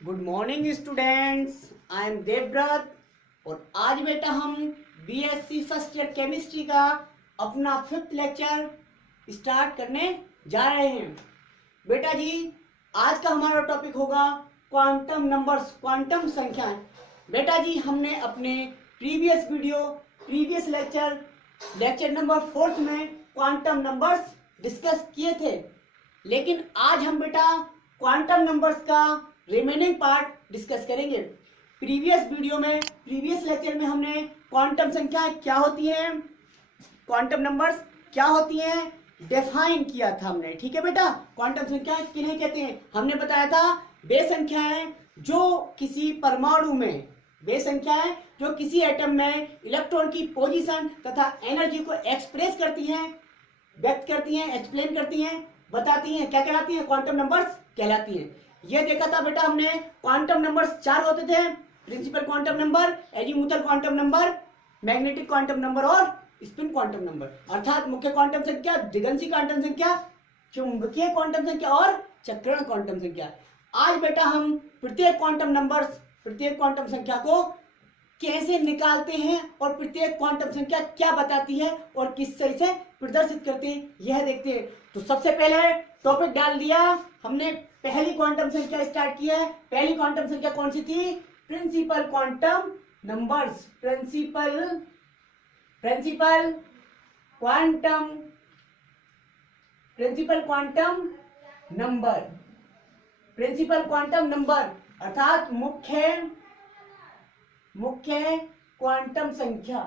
Good morning students, I am Devvrat. और आज बेटा हम बीएससी फर्स्ट ईयर केमिस्ट्री का अपना 5th लेक्चर स्टार्ट करने जा रहे हैं। बेटा जी, आज का हमारा टॉपिक होगा क्वांटम नंबर्स, क्वांटम संख्याएं। बेटा जी, हमने अपने प्रीवियस लेक्चर नंबर 4 में क्वांटम नंबर्स डिस्कस किए थे, लेकिन आज हम बेटा क्वांटम नंबर्स का रिमेनिंग पार्ट डिस्कस करेंगे। प्रीवियस लेक्चर में हमने क्वांटम संख्याएं क्या होती हैं, क्वांटम नंबर्स क्या होती हैं, डिफाइन किया था हमने। ठीक है बेटा, क्वांटम संख्याएं किन्हें कहते हैं हमने बताया था। वे संख्याएं जो किसी परमाणु में, वे संख्याएं जो किसी एटम में इलेक्ट्रॉन की पोजीशन तथा एनर्जी को एक्सप्रेस करती हैं, व्यक्त करती हैं, एक्सप्लेन करती हैं, बताती हैं, क्या कहलाती हैं? क्वांटम नंबर्स कहलाती हैं। ये देखा था बेटा हमने, क्वांटम नंबर्स 4 होते थे। Principal quantum number, azimuthal quantum number, magnetic quantum number और स्पिन क्वांटम नंबर। अर्थात मुख्य क्वांटम संख्या, दिगंशी क्वांटम संख्या, चुंबकीय क्वांटम संख्या और चक्रण क्वांटम संख्या। आज बेटा हम प्रत्येक क्वांटम संख्या को कैसे निकालते हैं और प्रत्येक क्वांटम संख्या क्या बताती है और किस तरह से प्रदर्शित करते हैं, यह देखते हैं। तो सबसे पहले टॉपिक डाल दिया हमने, पहली क्वांटम संख्या स्टार्ट की है। पहली क्वांटम संख्या कौन सी थी? Principal quantum numbers. Principal quantum number अर्थात मुख्य क्वांटम संख्या।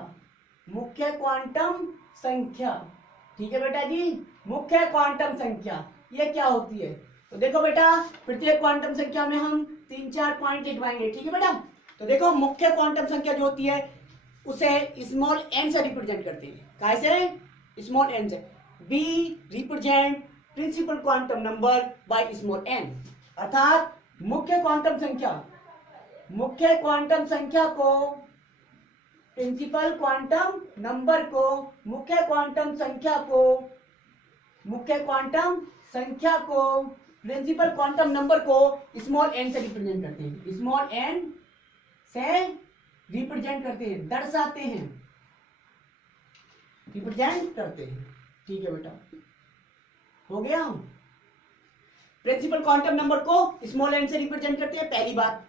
ठीक है बेटा जी, मुख्य क्वांटम संख्या ये क्या होती है? तो देखो बेटा, प्रत्येक क्वांटम संख्या में हम 3-4 पॉइंट लिखवाएंगे। ठीक है बेटा, तो देखो मुख्य क्वांटम संख्या जो होती है उसे स्मॉल एन से रिप्रेजेंट करते हैं। कैसे? स्मॉल एन से। Be represent principal quantum number by small n. अर्थात मुख्य क्वांटम संख्या को, प्रिंसिपल क्वांटम नंबर को, मुख्य क्वांटम संख्या को प्रिंसिपल क्वांटम नंबर को स्मॉल एन से रिप्रेजेंट करते हैं। स्मॉल एन से रिप्रेजेंट करते हैं, दर्शाते हैं, रिप्रेजेंट करते हैं। ठीक है बेटा, हो गया। प्रिंसिपल क्वांटम नंबर को स्मॉल एन से रिप्रेजेंट करते हैं, पहली बात।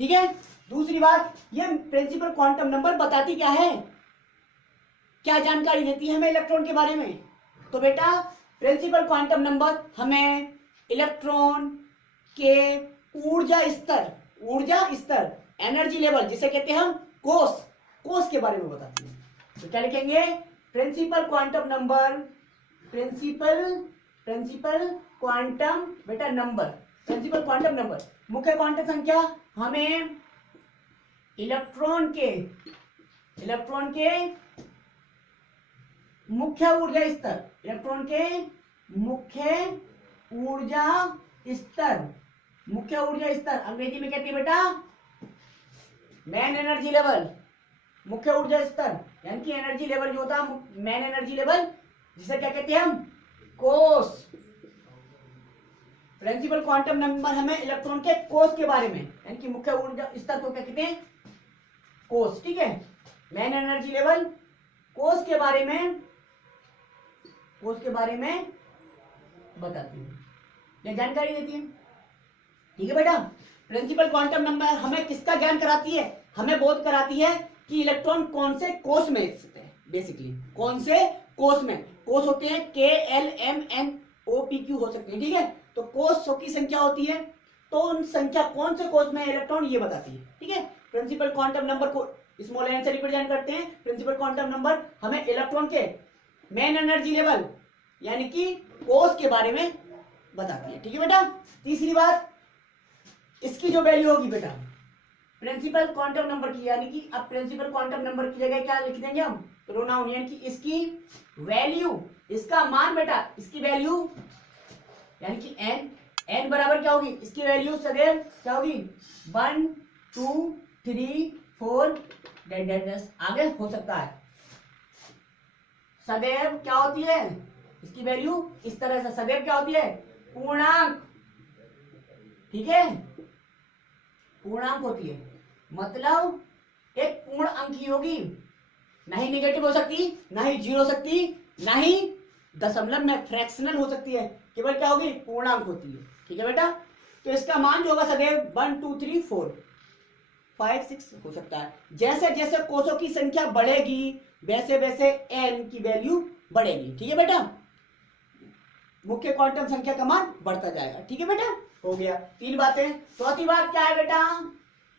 ठीक है, दूसरी बात, ये प्रिंसिपल क्वांटम नंबर बताती क्या है, क्या जानकारी देती है हमें इलेक्ट्रॉन के बारे में? तो बेटा प्रिंसिपल क्वांटम नंबर हमें इलेक्ट्रॉन के ऊर्जा स्तर, एनर्जी लेवल, जिसे कहते हैं हम कोष के बारे में बताती है। तो क्या लिखेंगे? Principal quantum number, principal quantum बेटा नंबर, प्रिंसिपल क्वांटम नंबर। मुख्य क्वांटम संख्या हमें इलेक्ट्रॉन के मुख्य ऊर्जा स्तर, अंग्रेजी में कहते हैं बेटा मेन एनर्जी लेवल। मुख्य ऊर्जा स्तर यानी कि एनर्जी लेवल जो होता है, मेन एनर्जी लेवल, जिसे क्या कहते हैं हम? कोष। प्रिंसिपल क्वांटम नंबर हमें इलेक्ट्रॉन के कोष के बारे में, यानी कि मुख्य ऊर्जा स्तर को क्या कहते हैं? कोष। ठीक है, मेन एनर्जी लेवल, कोष के बारे में बताती है, ये जानकारी देती है। ठीक है बेटा, प्रिंसिपल क्वांटम नंबर हमें किसका ज्ञान कराती है? हमें बोध कराती है कि इलेक्ट्रॉन कौन से कोष में स्थित है। बेसिकली कौन से कोष में? कोष होते हैं KLMNOPQ हो सकते हैं। ठीक है, तो कोषों की संख्या होती है, तो उन संख्या कौन से कोष में इलेक्ट्रॉन ये बताती है। ठीक है, प्रिंसिपल क्वांटम नंबर को स्मॉल एन से रिप्रेजेंट करते हैं। प्रिंसिपल क्वांटम नंबर हमें इलेक्ट्रॉन के मेन एनर्जी लेवल यानी कि कोष के बारे में बताती है। ठीक है बेटा, तीसरी बात, इसकी जो वैल्यू होगी बेटा प्रिंसिपल क्वांटम नंबर की, यानी कि अब प्रिंसिपल क्वांटम नंबर की जगह क्या लिख देंगे हम? प्रोनाउन, यानी कि इसकी वैल्यू, इसका मान बेटा, इसकी वैल्यू यानी कि n बराबर क्या होगी? इसकी वैल्यू सदैव क्या होगी? 1 2 3 4 आगे हो सकता है। सदैव क्या होती है इसकी वैल्यू? इस तरह से सदैव क्या होती है? पूर्णांक। ठीक है, पूर्णांक होती है, मतलब एक पूर्ण अंक ही होगी, ना ही नेगेटिव हो सकती, ना ही जीरो हो सकती, ना ही दशमलव में फ्रैक्शनल हो सकती है, केवल क्या होगी, पूर्णांक होती है। ठीक है बेटा, तो इसका मान जो होगा सदैव 1 2 3 4 5 6 हो सकता है। जैसे जैसे कोषों की संख्या बढ़ेगी वैसे वैसे n की वैल्यू बढ़ेगी। ठीक है बेटा, मुख्य क्वांटम संख्या का मान बढ़ता जाएगा। ठीक है बेटा, हो गया 3 बातें। चौथी बात क्या है बेटा,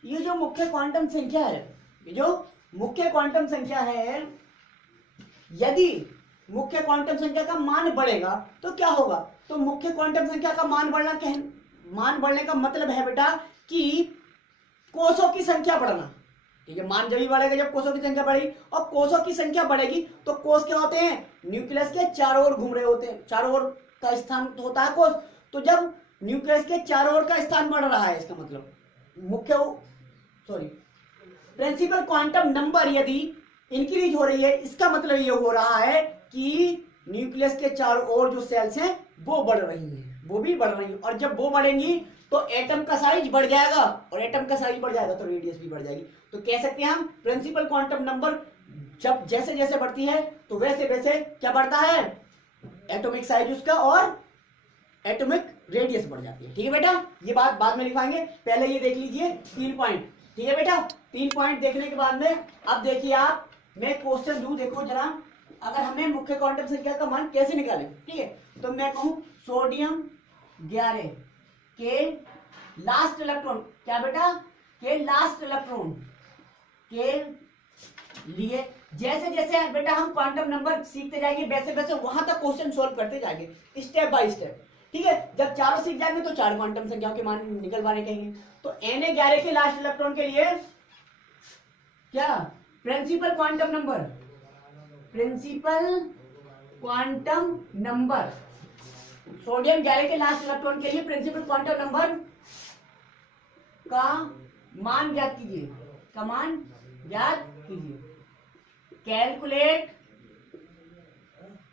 ये जो मुख्य क्वांटम संख्या है, ये जो मुख्य क्वांटम संख्या है, यदि मुख्य क्वांटम संख्या का मान बढ़ेगा तो क्या होगा, तो मुख्य क्वांटम संख्या का मान बढ़ने का मतलब है बेटा कि कोषों की संख्या बढ़ना। ठीक है, मान जब भी बढ़ेगा जब कोषों की संख्या बढ़ेगी, और कोषों की संख्या बढ़ेगी तो कोष क्या होते हैं, न्यूक्लियस के चारों ओर घूम रहे होते हैं, चारों ओर का स्थान तो होता है कोष। तो जब न्यूक्लियस के चारों ओर का स्थान बढ़ रहा है, इसका मतलब प्रिंसिपल क्वांटम नंबर यदि इंक्रीज हो रही है, इसका मतलब ये हो रहा है कि न्यूक्लियस के चारों ओर जो सेल्स हैं वो बढ़ रही हैं, वो भी बढ़ रही हैं, और जब वो बढ़ेंगी तो एटम का साइज बढ़ जाएगा, और एटम का साइज बढ़ जाएगा तो रेडियस भी बढ़ जाएगी। तो कह सकते हैं हम प्रिंसिपल क्वांटम नंबर जब जैसे जैसे बढ़ती है तो वैसे वैसे क्या बढ़ता है, एटॉमिक साइज उसका और एटॉमिक रेडियस बढ़ जाती है। ठीक है बेटा, ये बात बाद में लिखाएंगे, पहले ये देख लीजिए 3 पॉइंट। ठीक है बेटा, 3 पॉइंट देखने के बाद में अब देखिए आप, मैं क्वेश्चन दूं, देखो जरा, अगर हमें मुख्य क्वांटम संख्या का मान कैसे निकालें। ठीक है, तो मैं कहूं सोडियम 11 के लास्ट इलेक्ट्रॉन, क्या बेटा, के लास्ट इलेक्ट्रॉन के लिए जैसे जैसे बेटा हम क्वांटम नंबर सीखते जाएंगे वैसे वैसे वहां तक क्वेश्चन सोल्व करते जाएंगे स्टेप बाय स्टेप। ठीक है, जब चारों सीख जाएंगे तो 4 क्वांटम संख्याओं के मान निकलवाने कहेंगे। तो Na11 के लास्ट इलेक्ट्रॉन के लिए क्या, principal quantum number, principal quantum number, sodium 11 के लास्ट इलेक्ट्रॉन के लिए प्रिंसिपल क्वांटम नंबर का मान ज्ञात कीजिए, का मान ज्ञात कीजिए। Calculate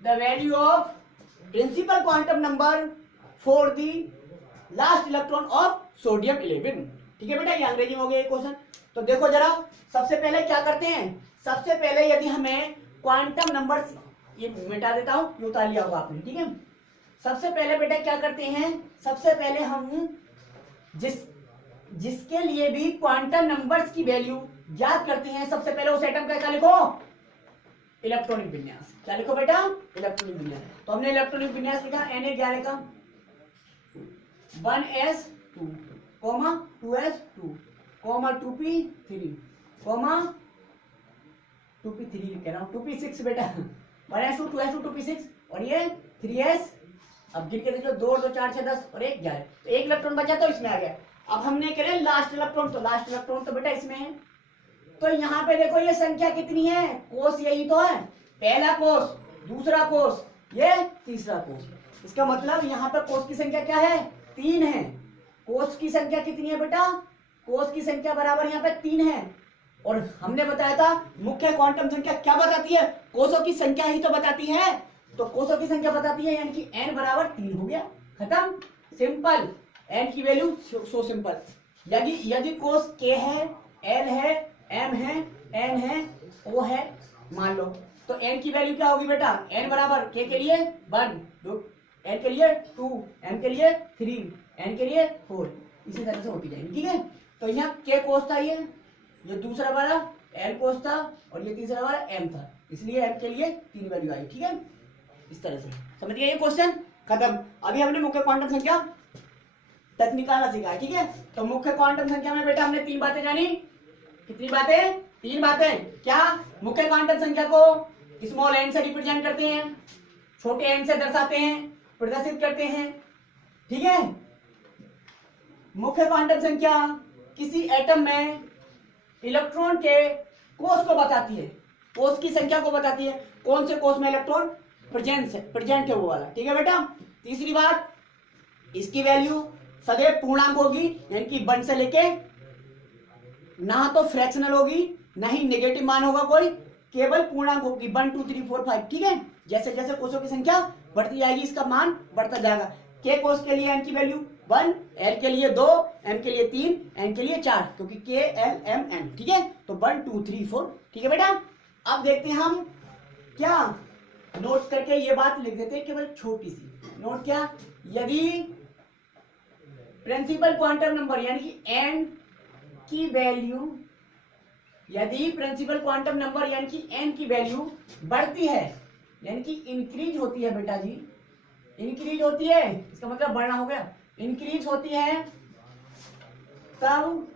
the value of principal quantum number for the last electron of sodium 11। ठीक है बेटा, ये अंग्रेजी में हो गया क्वेश्चन। तो देखो जरा, सबसे पहले क्या करते हैं, सबसे पहले यदि हमें क्वांटम नंबर, ये मिटा देता हूं, ये उतार लिया होगा आपने। ठीक है, सबसे पहले बेटा क्या करते हैं, सबसे पहले हम जिसके लिए भी क्वांटम नंबर्स की वैल्यू याद करते हैं, सबसे पहले उस एटम का क्या लिखो, इलेक्ट्रॉनिक विन्यास। क्या लिखो बेटा, इलेक्ट्रॉनिक विन्यास। तो हमने इलेक्ट्रॉनिक विन्यास लिखा Na11 का 1s2 2s2 2p3 2p3 कह रहा हूं, 2p6 बेटा, 1s2 2s2 2p6 और ये 3s। अब गिन के देख लो, 2 2 4 6 10 और 1 11, तो 1 इलेक्ट्रॉन बचा तो इसमें आ गया। अब हमने करे लास्ट इलेक्ट्रॉन, तो लास्ट इलेक्ट्रॉन तो बेटा इसमें है। तो यहाँ पे देखो ये संख्या कितनी है, कोष यही तो है, पहला कोष, दूसरा कोष, ये तीसरा कोष। इसका मतलब यहाँ पे कोष की संख्या क्या है, 3 है। कोष की संख्या कितनी है बेटा, कोष की संख्या बराबर यहाँ पे 3 है। और हमने बताया था मुख्य क्वांटम संख्या क्या बताती है, कोषों की संख्या ही तो बताती है। तो कोषों की संख्या बताती है, यानी कि n बराबर 3 हो गया, खत्म, सिंपल। n की वैल्यू सो सिंपल। यदि कोष k है, l है, m है, n है, o है, मान लो, तो n की वैल्यू क्या होगी बेटा, n बराबर k के लिए 1, l के लिए 2, m के लिए 3, n के लिए 4, इसी तरह से होती जाएगी। ठीक है, तो यहाँ k कोष था, ये दूसरा वाला l कोष था, और ये तीसरा वाला m था, इसलिए m के लिए 3 वैल्यू आई। ठीक है, इस तरह से समझ गए, ये क्वेश्चन खत्म। अभी हमने मुख्य क्वांटम संख्या तक निकालना सीखा है। ठीक है, तो मुख्य क्वांटम संख्या में बेटा हमने 3 बातें जानी। कितनी बातें, 3 बातें। क्या, मुख्य क्वांटम संख्या को स्मॉल n से रिप्रेजेंट करते हैं, छोटे n से दर्शाते हैं, प्रदर्शित करते हैं। ठीक है, मुख्य क्वांटम संख्या किसी एटम में इलेक्ट्रॉन के कोष को बताती है, कोष की संख्या को बताती है, कौन से कोष में इलेक्ट्रॉन प्रेजेंट है वो वाला। ठीक है बेटा, तीसरी बात, इसकी वैल्यू सदैव पूर्णांक होगी, यानी कि 1 से लेके, ना तो फ्रैक्शनल होगी ना ही नेगेटिव मान होगा कोई, केवल पूर्णांक होगी, 1 2 3 4 5। ठीक है, जैसे जैसे कोषों की संख्या बढ़ती जाएगी इसका मान बढ़ता जाएगा। के कोष के लिए n की वैल्यू 1, L के लिए 2, M के लिए 3, N के लिए 4, क्योंकि K L M N, ठीक है। तो 1 2 3 4, ठीक है बेटा। अब देखते हैं हम क्या नोट करके ये बात लिख देते हैं, केवल छोटी सी नोट। क्या? यदि प्रिंसिपल क्वांटम नंबर यानी कि n की वैल्यू, यदि प्रिंसिपल क्वांटम नंबर यानी कि n की वैल्यू बढ़ती है, यानी कि इंक्रीज होती है बेटा जी, इंक्रीज होती है, इसका मतलब बढ़ना हो गया, इंक्रीज होती है, तब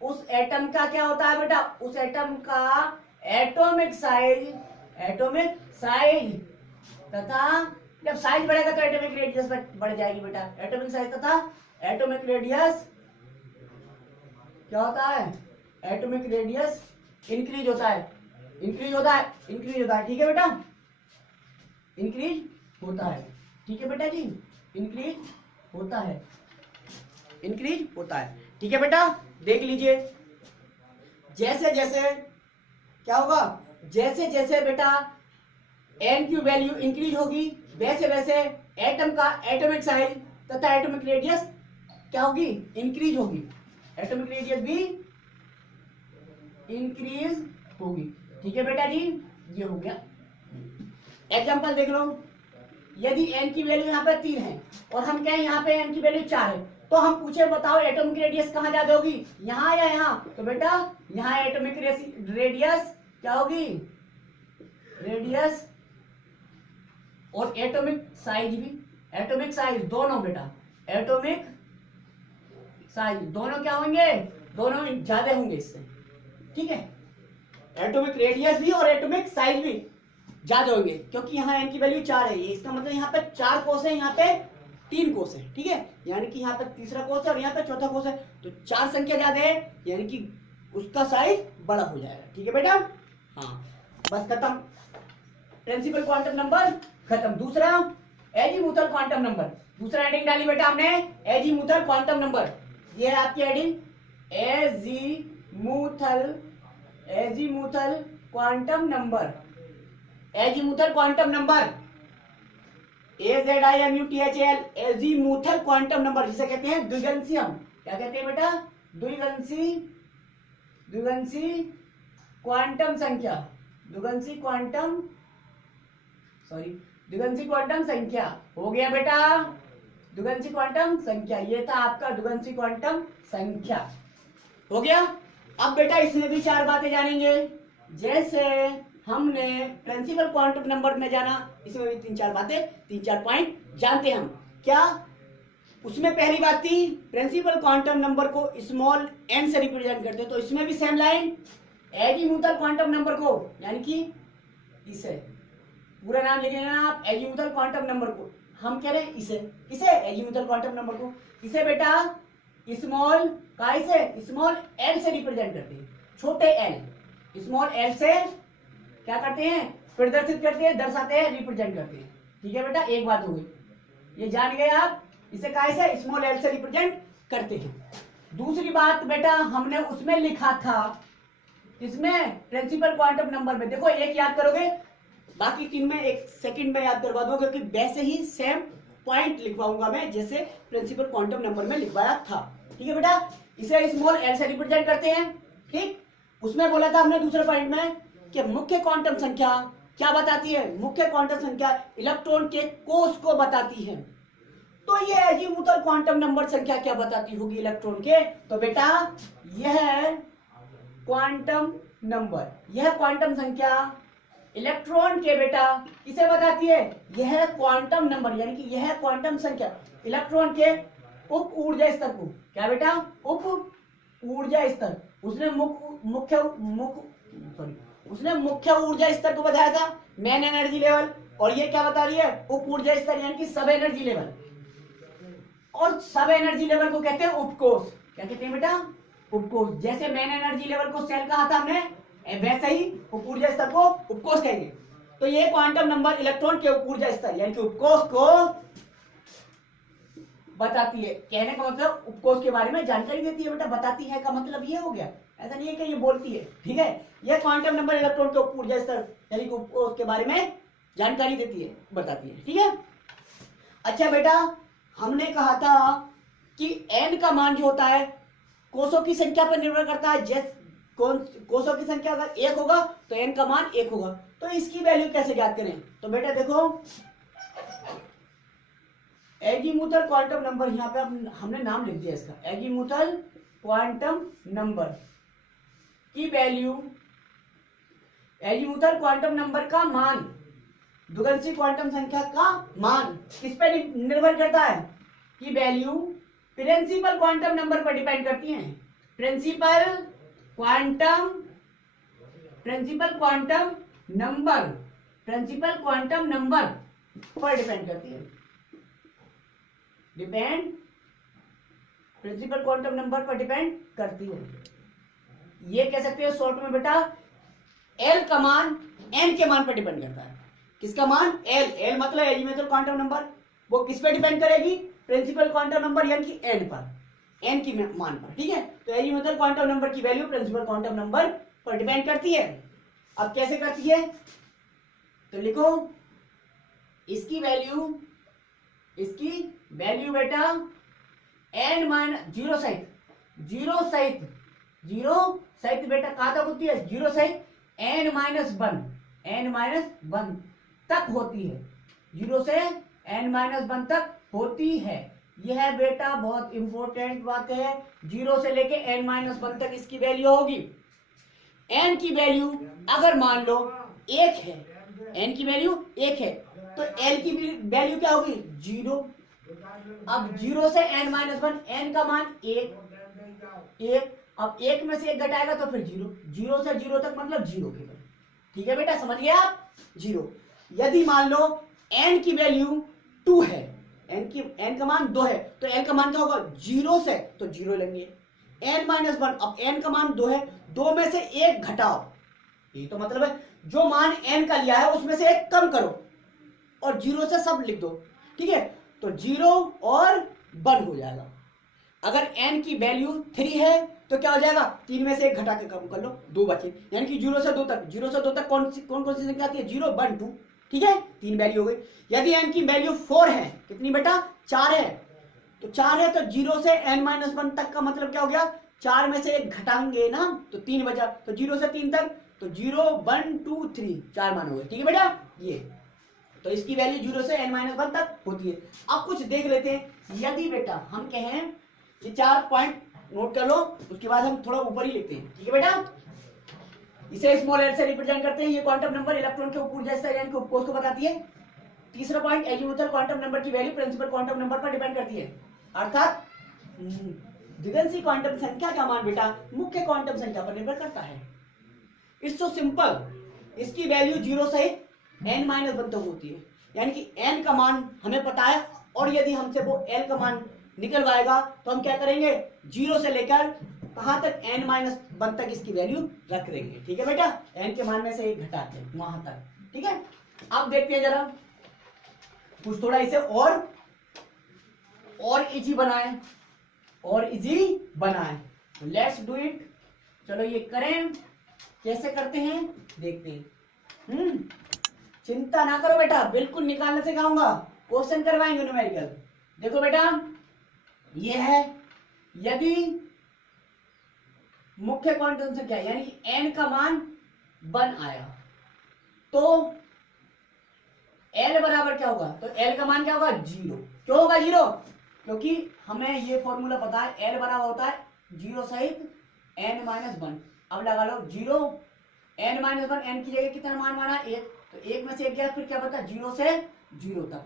उस एटम का क्या होता है बेटा? उस एटम का एटॉमिक साइज तथा जब साइज बढ़ेगा तो एटॉमिक रेडियस बढ़ जाएगी बेटा। एटॉमिक साइज तथा एटॉमिक रेडियस क्या होता है? एटॉमिक रेडियस इंक्रीज होता है, इंक्रीज होता है, इंक्रीज होता है, ठीक है बेटा, इंक्रीज होता है, ठीक है बेटा जी, इंक्रीज होता है, इंक्रीज होता है, ठीक है बेटा। देख लीजिए, जैसे जैसे क्या होगा, जैसे जैसे बेटा n की वैल्यू इंक्रीज होगी, वैसे वैसे एटम का एटॉमिक साइज तथा एटॉमिक रेडियस क्या होगी? इंक्रीज होगी, एटॉमिक रेडियस भी इंक्रीज होगी, ठीक है बेटा जी, ये हो गया। एग्जांपल देख लो, यदि n की वैल्यू यहाँ पे 3 है और हम कहें यहाँ पे n की वैल्यू 4 है, तो हम पूछे बताओ एटॉमिक रेडियस कहाँ ज्यादा होगी, यहाँ या यहाँ? तो बेटा यहाँ एटॉमिक रेडियस क्या होगी? रेडियस और एटॉमिक साइज भी, एटॉमिक साइज दोनों बेटा, एटॉमिक साइज दोनों क्या होंगे? दोनों ज्यादा होंगे इससे, ठीक है। एटॉमिक रेडियस भी और एटॉमिक साइज भी ज्यादा होंगे, क्योंकि यहाँ n की वैल्यू 4 है, ये इसका मतलब यहाँ पे 4 कोस है, यहाँ पे 3 कोस है, ठीक है, यानी कि यहाँ पे तीसरा कोस है और यहाँ पे चौथा कोस है, तो 4 संख्या ज्यादा है, यानी कि उसका साइज बड़ा हो जाएगा, ठीक है बेटा। हाँ, बस खत्म, प्रिंसिपल क्वांटम नंबर खत्म। दूसरा एजीमुथल क्वांटम नंबर, दूसरा हेडिंग डाली बेटा हमने एजीमुथल क्वांटम नंबर, ये है आपकी heading azimuthal quantum number, azimuthal quantum number, AZIMUTHAL, azimuthal quantum number, जिसे कहते हैं द्विगंशी। हम क्या कहते हैं बेटा? द्विगंशी क्वांटम संख्या, द्विगंशी क्वांटम संख्या हो गया बेटा, द्विगंशी क्वांटम संख्या, ये था आपका द्विगंशी क्वांटम संख्या, हो गया। अब बेटा इसमें भी 4 बातें जानेंगे, जैसे हमने प्रिंसिपल क्वांटम नंबर में जाना, इसमें भी 3-4 बातें, 3-4 पॉइंट जानते हैं हम। क्या? उसमें पहली बात थी प्रिंसिपल क्वांटम नंबर को स्मॉल n से रिप्रेजेंट करते हैं, तो इसमें भी same line, azimuthal quantum number को, यानी कि इसे पूरा नाम लिख लेना आप, एजीमुथल क्वांटम नंबर को हम कह रहे हैं इसे एजीमुथल क्वांटम नंबर को, इसे बेटा स्मॉल स्मॉल l से रिप्रेजेंट करते हैं, छोटे l, स्मॉल l से क्या करते हैं? प्रदर्शित करते हैं, दर्शाते हैं, रिप्रेजेंट करते हैं, ठीक है बेटा। एक बात हो गई, ये जान गए आप, इसे कैसे स्मॉल l से रिप्रेजेंट करते हैं। दूसरी बात बेटा हमने उसमें लिखा था, इसमें प्रिंसिपल क्वांटम नंबर में देखो, एक याद करोगे, बाकी 3 में 1 सेकंड में याद करवा दो, क्योंकि वैसे ही सेम पॉइंट लिखवाऊंगा मैं जैसे प्रिंसिपल क्वांटम नंबर में लिखवाया था, ठीक है बेटा। इसे स्मॉल l से रिप्रेजेंट करते हैं, ठीक। उसमें बोला था हमने दूसरे पॉइंट में कि मुख्य क्वांटम संख्या क्या बताती है? मुख्य क्वांटम संख्या इलेक्ट्रॉन के कोष को बताती है, तो ये एजीमुथल क्वांटम नंबर संख्या क्या बताती होगी इलेक्ट्रॉन के? तो बेटा यह क्वांटम नंबर, यह क्वांटम संख्या इलेक्ट्रॉन के बेटा किसे बताती है? यह क्वांटम नंबर यानी कि यह क्वांटम संख्या इलेक्ट्रॉन के उप ऊर्जा स्तर को, क्या बेटा? उप ऊर्जा स्तर, उसने मुख्य ऊर्जा स्तर को बताया था, मेन एनर्जी लेवल, और ये क्या बता रही है? उप ऊर्जा स्तर यानी कि सब एनर्जी लेवल, और सब एनर्जी लेवल को कहते हैं उपकोष। क्या कहते हैं बेटा? उपकोष। जैसे मेन एनर्जी लेवल को सेल कहा था हमने, वैसे ही उप ऊर्जा स्तर को उपकोष कहेंगे। तो ये क्वांटम नंबर इलेक्ट्रॉन के उप ऊर्जा स्तर यानी कि उपकोष को बताती है। कहने का मतलब उपकोष के बारे में जानकारी देती है बेटा, बताती है का मतलब ये हो गया, ऐसा नहीं है कि ये बोलती है, ठीक है। ये क्वांटम नंबर इलेक्ट्रॉन के उप ऊर्जा स्तर यानी कि उपकोष के बारे में जानकारी देती है, बताती है, ठीक है। अच्छा बेटा हमने कहा था कि n का मान जो होता है कोषों की संख्या पर निर्भर करता है। कोषों की संख्या अगर 1 होगा तो n का मान 1 होगा। तो इसकी वैल्यू कैसे ज्ञात करें? तो बेटा देखो, एजीमुथल क्वांटम नंबर, यहाँ पे हमने नाम लिख दिया इसका, एजीमुथल क्वांटम नंबर की वैल्यू, एजीमुथल क्वांटम नंबर का मान, द्विगंशी क्वांटम संख्या का मान किस पे निर्भर करता है? की वैल्यू प्रिंसिपल क्वांटम नंबर पर डिपेंड करती है। प्रिंसिपल क्वांटम नंबर पर डिपेंड करती है। प्रिंसिपल क्वांटम नंबर पर डिपेंड करती है। ये कह सकते हैं शॉर्ट में बेटा, एल का मान एन के मान पर डिपेंड करता है। किसका मान? एल मतलब एजीमुथल क्वांटम नंबर, वो किस पे डिपेंड करेगी? प्रिंसिपल क्वांटम नंबर यानी कि एन पर, एन की मान पर। ठीक है, तो एजीमुथल क्वांटम नंबर की वैल्यू प्रिंसिपल क्वांटम नंबर पर डिपेंड करती है। अब कैसे करती है? तो लिखो, इसकी वैल्यू बेटा एन माइनस जीरो सहित बेटा कहां तक होती है? जीरो सहित n माइनस वन तक होती है। जीरो से n-1 तक होती है। यह बेटा बहुत इंपॉर्टेंट बात है। जीरो से लेके n-1 तक इसकी वैल्यू होगी। n की वैल्यू अगर मान लो 1 है, n की वैल्यू 1 है, तो l की वैल्यू क्या होगी? 0। अब 0 से n-1, n का मान 1। अब 1 में से 1 घटाएगा तो फिर 0। 0 से 0 तक मतलब 0 केवल। ठीक है बेटा, समझ गए आप? 0। यदि मान लो n की वैल्यू 2 है, n का मान 2 है, तो l का मान क्या होगा? 0 से, तो 0 लेंगे। n-1, अब n का मान 2 है, 2 में से 1 घटाओ, ये तो मतलब है जो मान n का लिया है उसमें से 1 कम करो और 0 से सब लिख दो। ठीक है, तो 0 और 1 हो जाएगा। अगर n की वैल्यू 3 है तो क्या हो जाएगा? 3 में से 1 घटा के कम कर लो, 2 बचे, यानी कि 0 से 2 तक कौन सी संख्या आती है? 0, 1, 2। ठीक है, 3 वैल्यू हो गई। यदि n की वैल्यू 4 है, कितनी बेटा? 4 है, तो 4 है तो 0 से n-1 तक का मतलब क्या हो गया? 4 में से 1 घटाएंगे ना, तो 3 बचा, तो 0 से 3 तक, तो 0, 1, 2, 3, 4 मान हो गए। ठीक है बेटा, ये तो इसकी वैल्यू 0 से n-1 तक होती है। अब कुछ देख लेते हैं। यदि बेटा हम कहें, ये 4 पॉइंट नोट कर लो, उसके बाद हम थोड़ा ऊपर ही लिखते हैं। ठीक है बेटा, इसे स्मॉल एल से रिप्रेजेंट करते हैं। ये क्वांटम नंबर इलेक्ट्रॉन के उपऊर्जा स्तर यानी कि उपकोष को बताती है। तीसरा पॉइंट, एजीमुथल क्वांटम नंबर की वैल्यू प्रिंसिपल क्वांटम नंबर पर डिपेंड करती है। अर्थात द्विगंशी क्वांटम संख्या का मान बेटा मुख्य क्वांटम संख्या पर निर्भर करता है। It's so simple. इसकी वैल्यू 0 से n-1 तक होती है, यानी कि n का मान हमें पता है, और यदि हमसे वो l का मान निकलवाएगा तो हम क्या करेंगे? 0 से लेकर कहां तक? n-1 तक इसकी वैल्यू रख देंगे। ठीक है बेटा, n के मान में से 1 घटाते हैं वहां तक। ठीक है, अब देखते हैं जरा कुछ थोड़ा इसे और इजी बनाएं। Let's do it. चलो ये करें, कैसे करते हैं देखते हैं। चिंता ना करो बेटा, बिल्कुल निकालने से सिखाऊंगा, क्वेश्चन करवाएंगे न्यूमेरिकल। देखो बेटा, ये है, यदि मुख्य क्वांटम संख्या यानी कि n का मान 1 आया तो l बराबर क्या होगा? तो l का मान क्या होगा? 0। क्यों होगा 0? क्योंकि हमें ये फॉर्मूला पता है, l बराबर होता है 0 सहित n-1। अब लगा लो 0, n-1, n की जगह कितना मान माना? 1, तो 1 में से 1 गया, फिर क्या बता? 0 से 0 तक।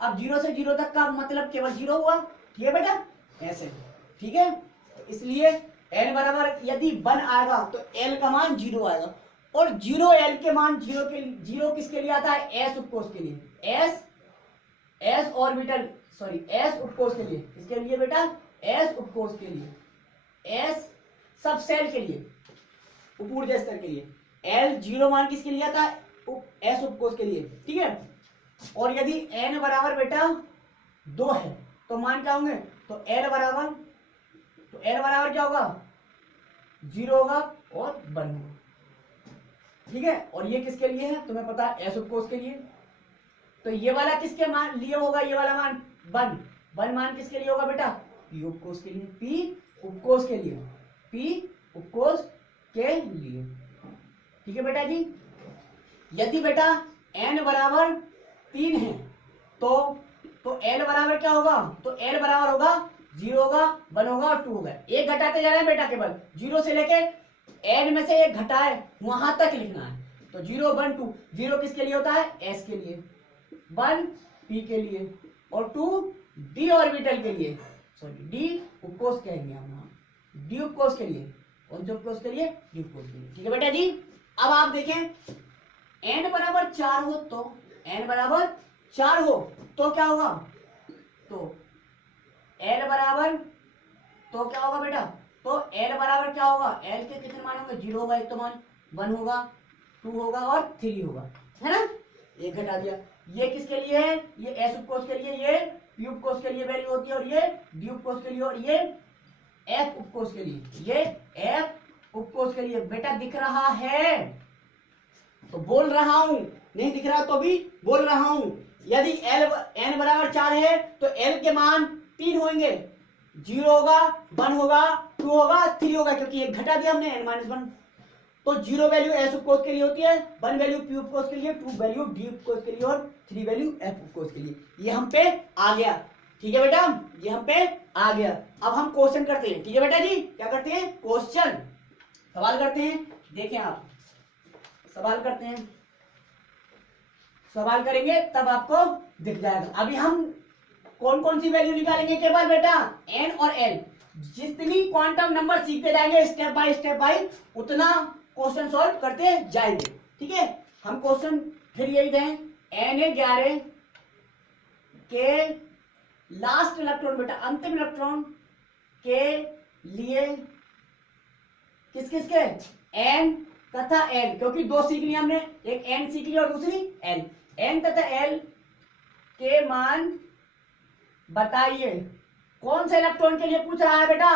अब 0 से 0 तक का मतलब केवल 0 हुआ। ठीक है बेटा, ऐसे। ठीक है, इसलिए n बराबर यदि 1 आएगा तो l का मान 0 आएगा, और 0 l के मान 0 किसके लिए आता है? s उपकोष के लिए, s ऑर्बिटल, सॉरी s उपकोष के लिए। इसके लिए बेटा s उपकोष के लिए, s सब सेल के लिए, उपऊर्जा स्तर के लिए। l 0 मान किसके लिए आता है? s उपकोष के लिए। ठीक है, और यदि n बराबर बेटा 2 है तो मान क्या होंगे? तो l बराबर क्या होगा? 0 होगा और 1 होगा। ठीक है, और ये किसके लिए है? तुम्हें पता है, s उपकोष के लिए। तो ये वाला किसके मान लिए होगा? ये वाला मान 1, 1 मान किसके लिए होगा बेटा? पी उपकोष के लिए, पी उपकोष के लिए, पी उपकोष के लिए। ठीक है बेटा जी। यदि बेटा n बराबर 3 है तो l बराबर क्या होगा? तो l बराबर होगा 0 होगा, 1 होगा और 2 होगा। एक घटाते जा रहे हैं बेटा, केवल 0 से लेके n में से एक घटाए वहां तक लिखना है। तो 0 1 2, 0 किसके लिए होता है? s के लिए, 1 p के लिए और 2 d ऑर्बिटल के लिए, सॉरी d उपकोष कहेंगे हम, d उपकोष के लिए। कौन से उपकोष के लिए? d उपकोष के लिए। ठीक है बेटा जी। अब आप देखें n बराबर 4 हो तो n बराबर 4 हो तो क्या होगा? तो l बराबर तो क्या होगा बेटा? तो l बराबर क्या होगा? l के कितने मान होंगे? 0 होगा एक तो मान, 1 होगा, 2 होगा और 3 होगा, है ना? एक घटा दिया। ये किसके लिए है? ये s उपकोष के लिए, ये p उपकोष के लिए वैल्यू होती है और ये d उपकोष के लिए और ये f उपकोष के लिए, ये f उपकोष के लिए। बेटा दिख रहा है तो बोल रहा हूं, नहीं दिख रहा तो भी बोल रहा हूं। यदि n बराबर 4 है तो l के मान 3 होंगे, 0 होगा, 1 होगा, 2 होगा, 3 होगा, क्योंकि एक घटा दिया हमने n-1। तो 0 वैल्यू s उपकोष के लिए होती है, 1 वैल्यू p उपकोष के लिए, 2 वैल्यू d उपकोष के लिए और 3 वैल्यू f उपकोष के लिए। ये हम पे आ गया। ठीक है बेटा, ये हम पे आ गया। अब हम क्वेश्चन करते हैं। ठीक है बेटा जी, क्या करते हैं? क्वेश्चन, सवाल करते हैं। देखें आप, सवाल करते हैं, सवाल करेंगे तब आपको दिख जाएगा। अभी हम कौन कौन सी वैल्यू निकालेंगे केवल बेटा? n और l। जितनी क्वांटम नंबर सीखते जाएंगे स्टेप बाय उतना क्वेश्चन सॉल्व करते जाएंगे। ठीक है, हम क्वेश्चन फिर यही दें, Na11 के लास्ट इलेक्ट्रॉन बेटा, अंतिम इलेक्ट्रॉन के लिए किस किस के? n तथा l, क्योंकि दो सीख लिया हमने, एक n सीख लिया और दूसरी l। n तथा l के मान बताइए। कौन से इलेक्ट्रॉन के लिए पूछ रहा है बेटा?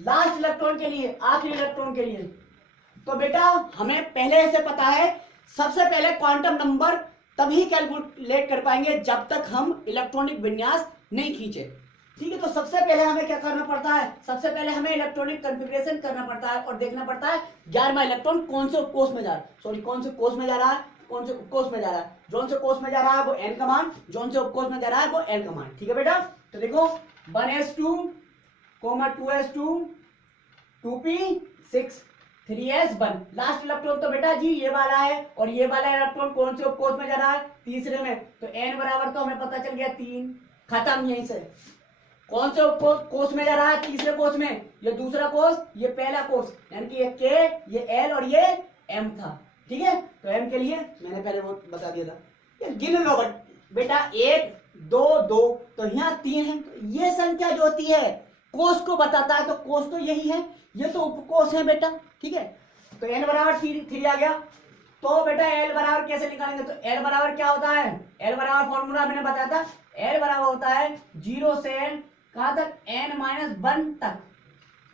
लास्ट इलेक्ट्रॉन के लिए, आखिरी इलेक्ट्रॉन के लिए। तो बेटा हमें पहले से पता है, सबसे पहले क्वांटम नंबर तभी कैलकुलेट कर पाएंगे जब तक हम इलेक्ट्रॉनिक विन्यास नहीं खींचे। ठीक है, तो सबसे पहले हमें क्या करना पड़ता है? सबसे पहले हमें इलेक्ट्रॉनिक कॉन्फ़िगरेशन करना पड़ता है और देखना पड़ता है 11वां इलेक्ट्रॉन कौन से उपकोष में जा रहा है, सॉरी कौन से कोष में जा रहा है, कौन से उपकोष में जा रहा है। जोन से कोष में जा रहा है वो n का मान, जोन से उपकोष में जा रहा है वो l का मान। ठीक है बेटा, तो देखो 1s2, 2s2, 2p6, 3s1। Last electron तो बेटा जी ये वाला है और ये वाला इलेक्ट्रॉन कौन से उपकोष में जा रहा है? तीसरे में। तो n बराबर तो हमें पता चल गया 3, खत्म यहीं से। कौन से कोष में जा रहा है? तीसरे कोष में। ये दूसरा कोष, ये पहला कोष, यानी कि ये k, ये l और ये m था। ठीक है, तो m के लिए मैंने पहले वो बता दिया था। ये गिन लो बेटा, 1 2 2, तो यहाँ 3 है। तो ये संख्या जो होती है कोष को बताता है, तो कोष तो यही है, ये तो उपकोष है बेटा। ठीक है, तो n बराबर 3 आ गया। तो बेटा l बराबर कैसे निकालेंगे? तो l बराबर क्या होता है? l बराबर फॉर्मूला मैंने बताया था, l बराबर होता है 0 से n कहां तक? n-1 तक,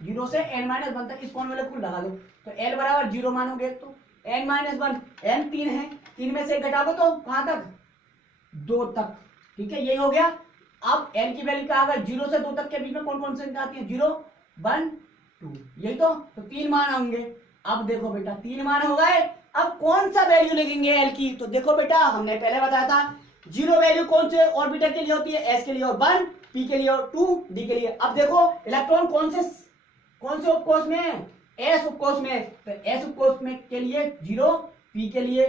0 से n-1 तक। इस फॉर्मूले को लगा दो तो l बराबर 0 मानोगे तो n-1, n 3 है, 3 में से घटा दो तो कहां तक? 2 तक। ठीक है, यही हो गया। अब l की वैल्यू क्या आ गई? 0 से 2 तक के बीच में कौन कौन से संख्या आती है? 0 1 2, यही तो 3 मान होंगे। अब देखो बेटा 3 मान हो गए, अब कौन सा वैल्यू लिखेंगे l की? तो देखो बेटा हमने पहले बताया था 0 वैल्यू कौन से ऑर्बिटल के लिए होती है? s के लिए और 1 p के लिए और 2 d के लिए। अब देखो इलेक्ट्रॉन कौन से उपकोष में है? s उपकोष में। तो s उपकोष में के लिए 0, p के लिए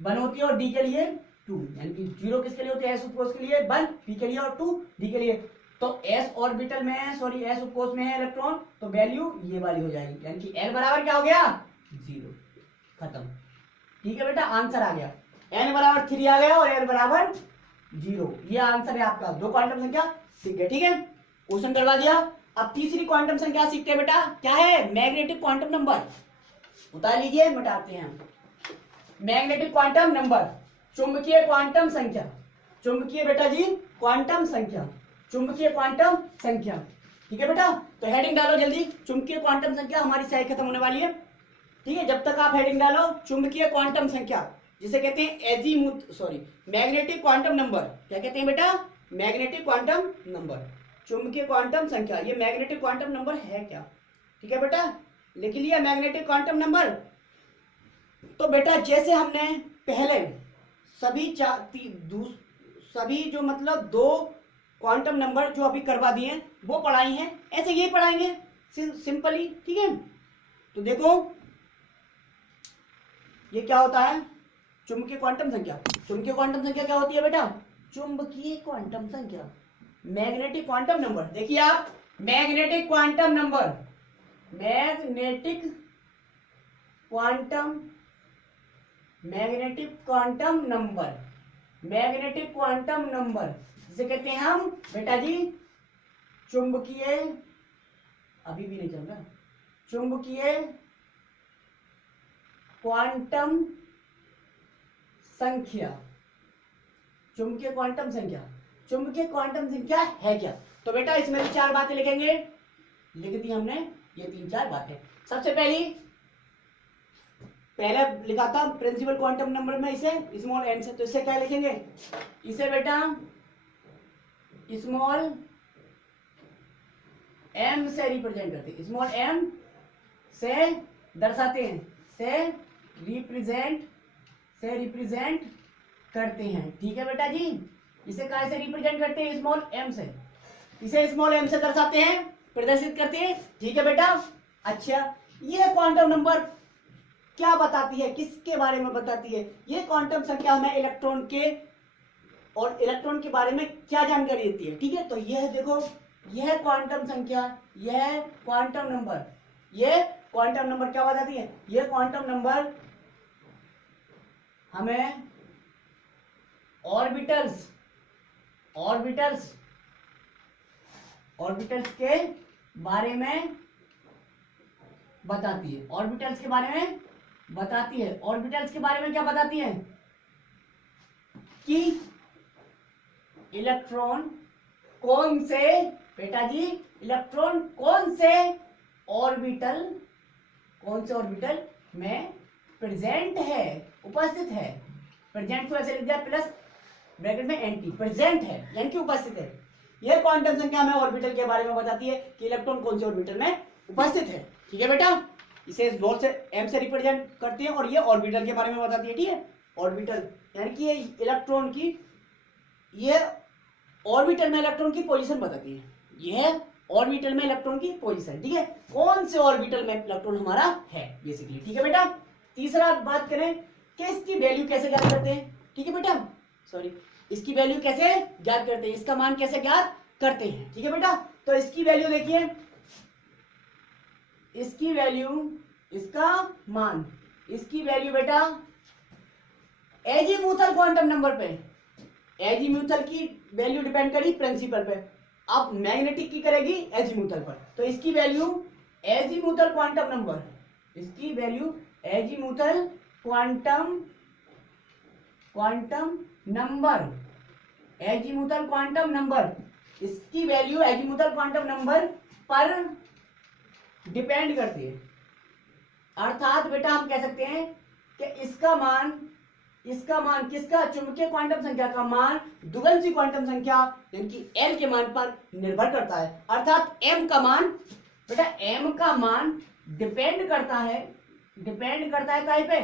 1 होती है और d के लिए 2, यानी कि 0 किसके लिए होती है? s उपकोष के लिए 1, p के लिए और 2 d के लिए। तो s ऑर्बिटल में है, सॉरी s उपकोष में है इलेक्ट्रॉन, तो वैल्यू ये वाली हो जाएगी, यानी कि l बराबर क्या हो गया? 0, खत्म। ठीक है बेटा, आंसर आ गया। n बराबर 3 आ गया और l बराबर 0, ये आंसर है आपका। 2 क्वांटम संख्या सीख गए। ठीक है, क्वेश्चन करवा दिया। अब तीसरी क्वांटम संख्या सीखते हैं बेटा, क्या है? Magnetic quantum number. उतार लीजिए, मिटाते हैं हम। मैग्नेटिक क्वांटम नंबर, चुंबकीय क्वांटम संख्या, चुंबकीय बेटा जी क्वांटम संख्या, चुंबकीय क्वांटम संख्या। ठीक है बेटा, तो हेडिंग डालो जल्दी, चुंबकीय क्वांटम संख्या। हमारी स्लाइड खत्म होने वाली है। ठीक है, जब तक आप हेडिंग डालो, चुंबकीय क्वांटम संख्या जिसे कहते हैं मैग्नेटिक क्वांटम नंबर। क्या कहते हैं बेटा? मैग्नेटिक क्वांटम नंबर, चुंबकीय क्वांटम संख्या। ये मैग्नेटिक क्वांटम नंबर है क्या? ठीक है बेटा, लिख लिया मैग्नेटिक क्वांटम नंबर। तो बेटा जैसे हमने पहले सभी जो मतलब दो क्वांटम नंबर जो अभी करवा दिए वो पढ़ाई हैं, ऐसे ये पढ़ाएंगे सिंपली। ठीक है, तो देखो ये क्या होता है, चुंबकीय क्वांटम संख्या। चुंबकीय क्वांटम संख्या क्या होती है बेटा? चुंबकीय क्वांटम संख्या। मैग्नेटिक क्वांटम नंबर, देखिए आप, magnetic quantum number, magnetic quantum number, magnetic quantum number जिसे कहते हैं हम बेटा जी चुंबकीय, अभी भी नहीं चल रहा, चुंबकीय क्वांटम संख्या। चुंबकीय क्वांटम संख्या, चुंबकीय क्वांटम संख्या है क्या? तो बेटा इसमें भी 4 बातें लिखेंगे, लिख दी हमने ये 3-4 बातें। सबसे पहले लिखा था प्रिंसिपल क्वांटम नंबर में इसे स्मॉल एन से, तो इसे क्या लिखेंगे? इसे बेटा स्मॉल एम से रिप्रेजेंट करते हैं, स्मॉल एम से दर्शाते हैं, से रिप्रेजेंट करते हैं। ठीक है बेटा जी, इसे काय से रिप्रेजेंट करते हैं? स्मॉल एम से, इसे स्मॉल एम से दर्शाते हैं, प्रदर्शित करते हैं। ठीक है बेटा, अच्छा ये क्वांटम नंबर क्या बताती है, किसके बारे में बताती है? ये क्वांटम संख्या हमें इलेक्ट्रॉन के और इलेक्ट्रॉन के बारे में क्या जानकारी देती है? ठीक है, तो यह देखो, यह क्वांटम संख्या, यह क्वांटम नंबर, यह क्वांटम नंबर क्या बताती है? यह क्वांटम नंबर हमें ऑर्बिटल्स के बारे में बताती है, ऑर्बिटल्स के बारे में बताती है। ऑर्बिटल्स के बारे में क्या बताती है? कि इलेक्ट्रॉन कौन से, बेटा जी इलेक्ट्रॉन कौन से ऑर्बिटल में प्रेजेंट है, उपस्थित है। प्रेजेंट को ऐसे लिख दिया प्लस ब्रैकेट में एंटी, प्रेजेंट है यानी कि उपस्थित है। यह क्वांटम संख्या हमें ऑर्बिटल के बारे में बताती है कि इलेक्ट्रॉन कौन से ऑर्बिटल में उपस्थित है। ठीक है बेटा, इसे नॉट से एम से रिप्रेजेंट करते हैं और ये ऑर्बिटल के बारे में बताती है। ठीक है, ऑर्बिटल यानी कि ये इलेक्ट्रॉन की, ये ऑर्बिटल में इलेक्ट्रॉन की पोजीशन बताती है, यह ऑर्बिटल में इलेक्ट्रॉन की पोजीशन। ठीक है, कौन से ऑर्बिटल में इलेक्ट्रॉन हमारा है बेसिकली। ठीक है बेटा, तीसरा बात करें कि इसकी वैल्यू कैसे ज्ञात करते हैं। ठीक है बेटा, सॉरी, इसकी वैल्यू कैसे ज्ञात करते हैं, इसका मान कैसे ज्ञात करते हैं। ठीक है बेटा, तो इसकी वैल्यू देखिए, इसकी वैल्यू, इसका मान, इसकी वैल्यू बेटा एजीमुथल क्वांटम नंबर पे, एजीमुथल की वैल्यू डिपेंड करी प्रिंसिपल पे, अब मैग्नेटिक की करेगी एजीमुथल पर। तो इसकी वैल्यू एजीमुथल क्वांटम नंबर, इसकी value azimuthal quantum number, azimuthal quantum number, इसकी वैल्यू एजीमुथल क्वांटम नंबर पर डिपेंड करती है। अर्थात बेटा हम कह सकते हैं कि इसका मान किसका, चुंबकीय क्वांटम संख्या का मान द्विगंशी क्वांटम संख्या यानी कि एल के मान पर निर्भर करता है। अर्थात एम का मान बेटा, एम का मान डिपेंड करता है काहे पे?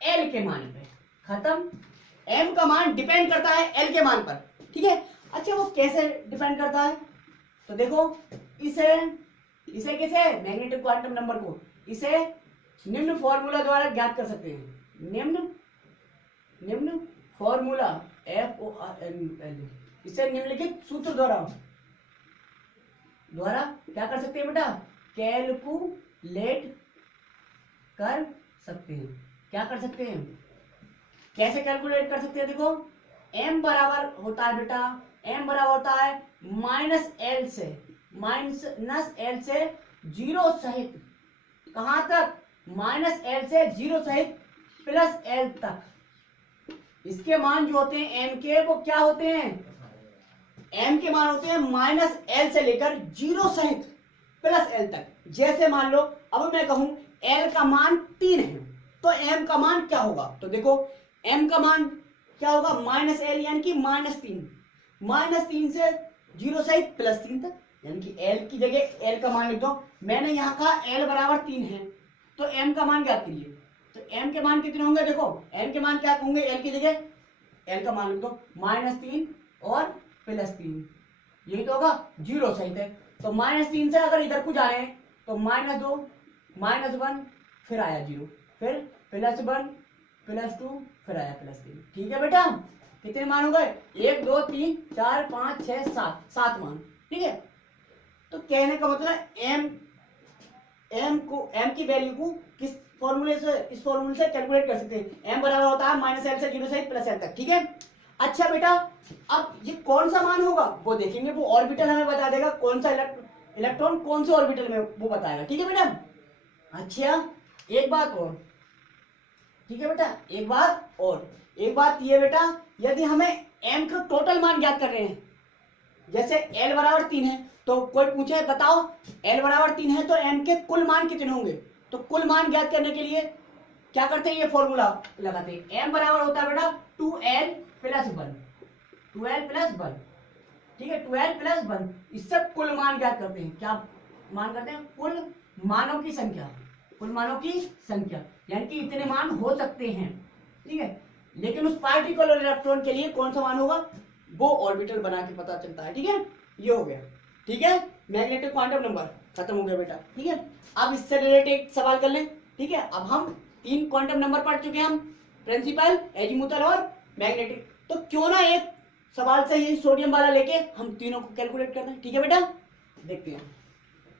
एल के मान पे। खत्म, एम का मान डिपेंड करता है एल के मान पर। ठीक है, अच्छा वो कैसे डिपेंड करता है? तो देखो, इसे कैसे, मैग्नेटिक क्वांटम नंबर को इसे निम्न फॉर्मूला द्वारा ज्ञात कर सकते हैं। निम्न फॉर्मूला FORMULA, इसे निम्नलिखित सूत्र द्वारा क्या कर सकते हैं बेटा? कैलकुलेट कर सकते हैं। क्या कर सकते हैं? कैसे कैलकुलेट कर सकते हैं? देखो, m बराबर होता है बेटा, m बराबर होता है -L से 0 सहित, कहां तक? -L से 0 सहित +L तक। इसके मान जो होते हैं m के, वो क्या होते हैं? m के मान होते हैं -L से लेकर 0 सहित +L तक। जैसे मान लो अब मैं कहूं L का मान 3 है, तो m का मान क्या होगा? तो देखो m का मान क्या होगा? -L यानी कि -3, -3 से 0 से +3 तक, यानी कि l की जगह l का मान लिख दो। मैंने यहाँ कहा l बराबर 3 है तो m का मान ज्ञात करिए। तो m के मान कितने होंगे? देखो m के मान क्या होंगे, l की जगह l का मान लिख दो, -3 और +3, यही तो होगा। 0 सही है तो -3 से अगर इधर को जा रहे हैं तो -2 -1 फिर आया 0, फिर +1 +2 फिर आया +3। ठीक है बेटा, कितने मान हो गए? 1 2 3 4 5 6 7, 7 मान। ठीक है, तो कहने का मतलब m की वैल्यू को किस फॉर्मूले से, इस फॉर्मूले से कैलकुलेट कर सकते हैं। m बराबर होता है -l से 0 से +l तक। ठीक है, अच्छा बेटा अब ये कौन सा मान होगा वो देखेंगे, वो ऑर्बिटल हमें बता देगा कौन सा इलेक्ट्रॉन कौन से ऑर्बिटल में, वो बताएगा। ठीक है बेटा, अच्छा एक बात और, ठीक है बेटा एक बात ये बेटा, यदि हमें m का टोटल मान ज्ञात कर रहे हैं, जैसे l बराबर 3 है तो कोई पूछे बताओ l बराबर 3 है तो m के कुल मान कितने होंगे, तो कुल मान ज्ञात करने के लिए क्या करते हैं, ये फॉर्मूला लगाते हैं। m बराबर होता है बेटा 2l + 1, 2l + 1। ठीक है, 2l + 1, इससे कुल मान ज्ञात करते हैं। क्या मान करते हैं? कुल मानों की संख्या, कुल मानों की संख्या, यानी कि इतने मान हो सकते हैं। ठीक है, लेकिन उस पार्टिकल और इलेक्ट्रॉन के लिए कौन सा मान होगा वो ऑर्बिटल बना के पता चलता है। ठीक है, ये हो गया। ठीक है, मैग्नेटिक क्वांटम नंबर खत्म हो गया बेटा। ठीक है, अब इससे रिलेटेड एक सवाल कर लें। ठीक है, अब हम 3 क्वांटम नंबर पढ़ चुके हैं, हम प्रिंसिपल, एजीमुथल और मैग्नेटिक। तो क्यों ना एक सवाल से ही सोडियम वाला लेके हम तीनों को कैलकुलेट करते हैं। ठीक है बेटा, देखते हैं।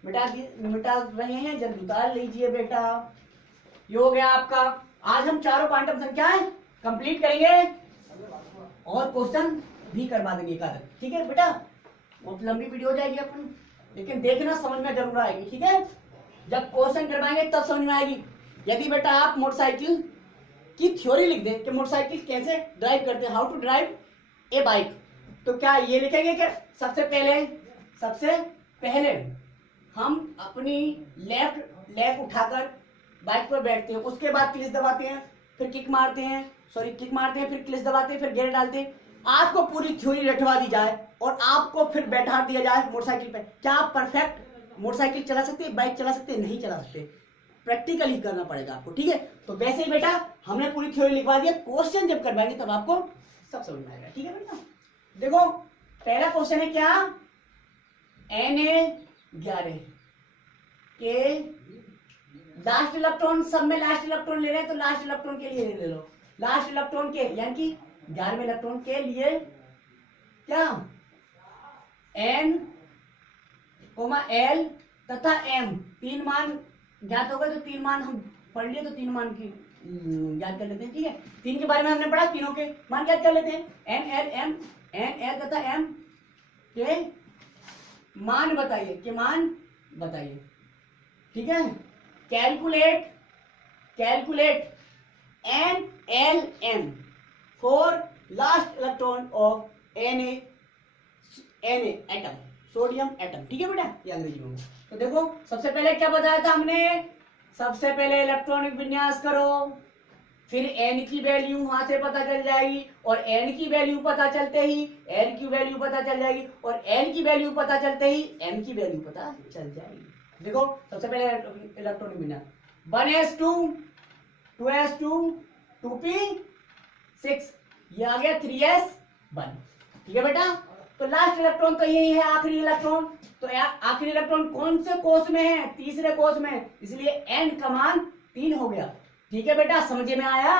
मिटा रहे हैं, जल्दी उतार लीजिए बेटा। ये हो गया आपका। आज हम चारों क्वांटम संख्याएं कंप्लीट करेंगे और क्वेश्चन भी करवा देंगे एक आध। ठीक है बेटा, बहुत लंबी वीडियो हो जाएगी अपन, लेकिन देखना समझ में जरूर आएगी। ठीक है, जब क्वेश्चन करवाएंगे तब समझ में आएगी। यदि बेटा आप मोटरसाइकिल की थ्योरी लिख दें कि मोटरसाइकिल कैसे ड्राइव करते हैं, how to drive a bike, तो क्या ये लिखेंगे कि सबसे पहले हम अपनी लेफ्ट लेग उठाकर बाइक पर बैठते हैं, उसके बाद क्लिच दबाते हैं, फिर किक मारते हैं, फिर क्लिच दबाते हैं, फिर गियर डालते हैं। आपको पूरी थ्योरी रटवा दी जाए और आपको फिर बैठा दिया जाए मोटरसाइकिल पे, क्या आप परफेक्ट मोटरसाइकिल चला सकते हैं, बाइक चला सकते हैं? नहीं चला सकते, प्रैक्टिकली करना पड़ेगा आपको। ठीक है, तो वैसे ही बेटा हमने पूरी थ्योरी लिखवा दी है, क्वेश्चन जब करवाएंगे तब आपको सब समझ में आएगा। ठीक है बेटा, देखो पहला क्वेश्चन है क्या, Na11 के लास्ट इलेक्ट्रॉन, सब में लास्ट इलेक्ट्रॉन ले रहे हैं तो लास्ट इलेक्ट्रॉन के लिए ले लो, लास्ट इलेक्ट्रॉन के यानी कि 11वें इलेक्ट्रॉन के लिए क्या N, L तथा M, 3 मान ज्ञात हो गए। तो 3 मान हम पढ़ लिए, तो 3 मान की ज्ञात कर लेते हैं। ठीक है, 3 के बारे में हमने पढ़ा, तीनों के मान ज्ञात कर लेते हैं। N, L तथा M के मान बताइए, के मान बताइए। ठीक है, calculate NLM for last electron of Na atom, sodium atom. ठीक है बेटा, ये अंग्रेजी में। तो देखो सबसे पहले क्या बताया था हमने, सबसे पहले इलेक्ट्रॉनिक विन्यास करो, फिर n की वैल्यू वहां से पता चल जाएगी, और n की वैल्यू पता चलते ही l की वैल्यू पता चल जाएगी, और l की वैल्यू पता चलते ही m की वैल्यू पता चल जाएगी। देखो सबसे पहले इलेक्ट्रॉनिक विन्यास, 1s2 2s2 2p6, ये आ गया 3s1। ठीक है बेटा, तो लास्ट इलेक्ट्रॉन तो यही है, आखिरी इलेक्ट्रॉन। तो आखिरी इलेक्ट्रॉन कौन से कोष में है, तीसरे कोष में, इसलिए n का मान 3 हो गया। ठीक है बेटा, समझ में आया।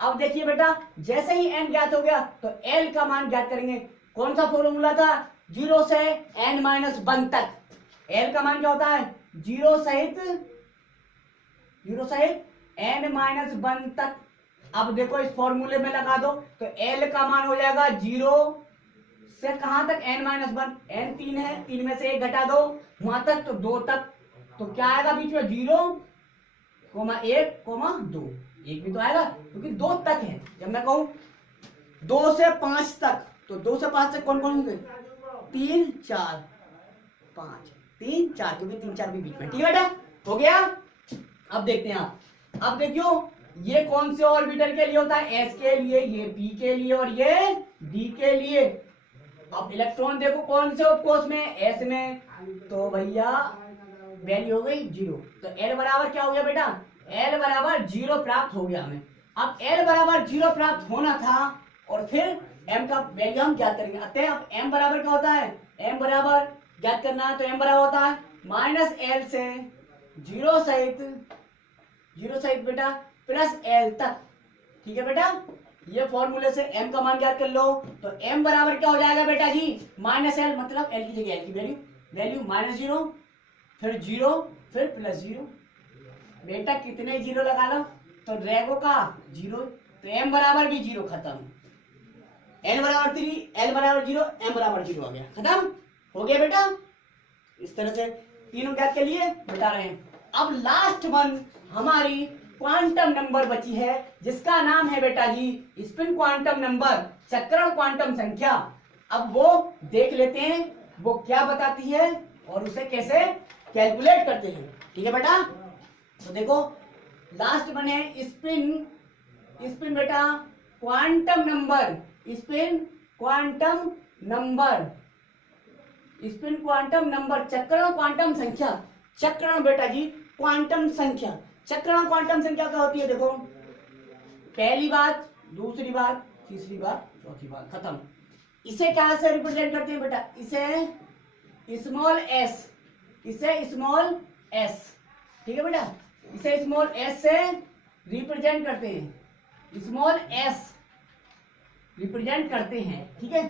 अब देखिए बेटा, जैसे ही n ज्ञात हो गया तो l का मान ज्ञात करेंगे। कौन सा फॉर्मूला था, 0 से n-1 तक। l का मान क्या होता है, 0 सहित n-1 तक। अब देखो इस फॉर्मूले में लगा दो तो l का मान हो जाएगा 0 से कहां तक, n-1, n 3 है, 3 में से 1 घटा दो वहां तक, तो 2 तक। तो क्या आएगा बीच में, 0, 1, 2, 1 भी तो आएगा क्योंकि 2 तक है। जब मैं कहूं 2 से 5 तक, तो 2 से 5 तक कौन कौन होंगे, 3, 4, 5, 3, 4, क्योंकि 3, 4 भी बीच में। ठीक है बेटा, हो गया। अब देखते हैं आप, अब देखियो ये कौन से ऑर्बिटल के लिए होता है, S के लिए, ये P के लिए और ये D के लिए। अब इलेक्ट्रॉन देखो कौन से उपकोष में, एस में, तो भैया वैल्यू हो गई 0। तो एल बराबर क्या हो गया बेटा, एल बराबर 0 प्राप्त हो गया हमें। अब एल बराबर 0 प्राप्त होना था और फिर एम का वैल्यू हम ज्ञात करेंगे। अतः अब एम बराबर क्या होता है, एम बराबर ज्ञात करना है तो एम बराबर होता है माइनस एल से 0 सहित बेटा प्लस एल तक। ठीक है बेटा, ये फॉर्मूले से m का मान ज्ञात कर लो। तो m बराबर क्या हो जाएगा बेटा जी, माइनस एल, मतलब l की जगह l की वैल्यू -0, फिर 0, फिर +0। बेटा कितने 0 लगा लो, तो रेगो का 0, तो m बराबर भी 0, खत्म। n बराबर 3, l बराबर 0, m बराबर 0 आ गया, खत्म हो गया बेटा। इस तरह से तीनों ज्ञात के लिए बता रहे हैं। अब लास्ट वन हमारी क्वांटम नंबर बची है, जिसका नाम है बेटा जी स्पिन क्वांटम नंबर, चक्रण क्वांटम संख्या। अब वो देख लेते हैं वो क्या बताती है और उसे कैसे कैलकुलेट करते हैं। ठीक है बेटा, तो देखो लास्ट वन है स्पिन बेटा quantum number, spin quantum number, चक्रण क्वांटम संख्या। चक्रण बेटा जी क्वांटम संख्या, चक्रण क्वांटम संख्या क्या होती है, देखो पहली बात, दूसरी बात, तीसरी बात, चौथी बात, खत्म। इसे क्या से रिप्रेजेंट करते हैं बेटा, इसे स्मॉल एस, ठीक है बेटा, इसे स्मॉल एस से रिप्रेजेंट करते हैं, स्मॉल एस रिप्रेजेंट करते हैं। ठीक है,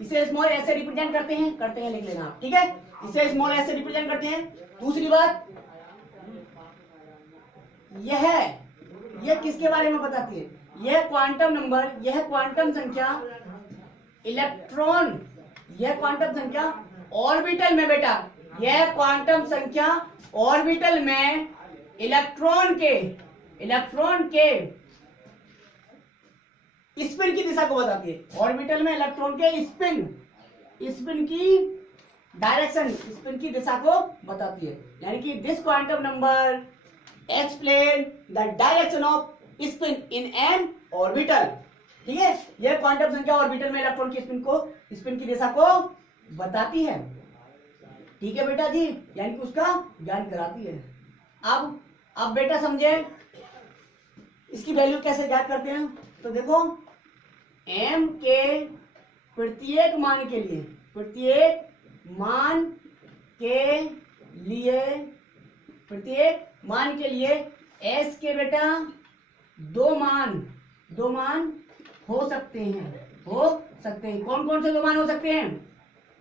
इसे स्मॉल एस से रिप्रेजेंट करते हैं लिख लेना आप। ठीक है, इसे स्मॉल एस से रिप्रेजेंट करते हैं। दूसरी बात, यह किसके बारे में बताती है, यह क्वांटम नंबर, यह क्वांटम संख्या इलेक्ट्रॉन, यह क्वांटम संख्या ऑर्बिटल में बेटा, यह क्वांटम संख्या ऑर्बिटल में इलेक्ट्रॉन के स्पिन की दिशा को बताती है। ऑर्बिटल में इलेक्ट्रॉन के स्पिन की डायरेक्शन, स्पिन की दिशा को बताती है। यानी कि this quantum number explain the direction off spin in an orbital. ठीक है, यह क्वांटम संख्या ऑर्बिटल में इलेक्ट्रॉन की स्पिन की दिशा को बताती है। ठीक है बेटा जी, यानी कि उसका ज्ञान कराती है। अब बेटा समझे इसकी वैल्यू कैसे ज्ञात करते हैं। तो देखो m के प्रत्येक मान के लिए s के बेटा दो मान हो सकते हैं। कौन कौन से दो मान हो सकते हैं,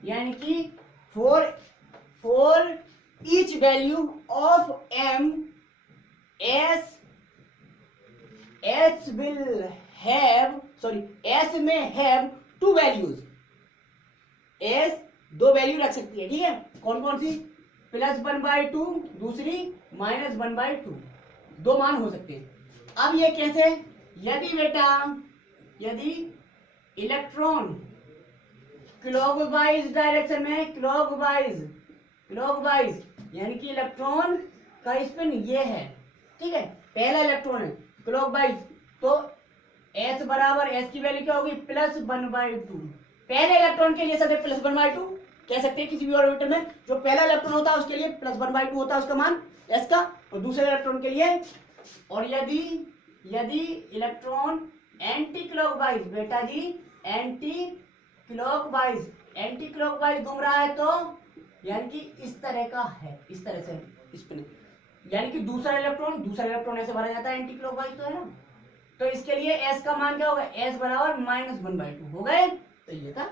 यानी कि for each value of m s में हैव टू वैल्यूज, s दो वैल्यू रख सकती है। ठीक है, कौन कौन सी, +1/2, दूसरी -1/2, दो मान हो सकते हैं। अब ये कैसे, यदि इलेक्ट्रॉन क्लॉकवाइज डायरेक्शन में, क्लॉकवाइज यानी कि इलेक्ट्रॉन का स्पिन ये है। ठीक है, पहला इलेक्ट्रॉन है क्लॉकवाइज, तो s बराबर s की वैल्यू क्या होगी, +1/2। पहले इलेक्ट्रॉन के लिए सदैव +1/2 कह सकते हैं। किसी भी ऑर्बिटल में जो पहला इलेक्ट्रॉन होता है उसके लिए +1/2 होता है उसका मान s का, और दूसरे इलेक्ट्रॉन के लिए। और यदि इलेक्ट्रॉन एंटी क्लॉकवाइज बेटा जी एंटी क्लॉकवाइज घूम रहा है, तो यानी कि इस तरह का है, इस तरह से स्पिन, यानी कि दूसरा इलेक्ट्रॉन ऐसे भरा जाता है एंटी क्लॉकवाइज, तो है ना। तो इसके लिए s का मान क्या होगा, s बराबर -1/2 हो गए। तो ये था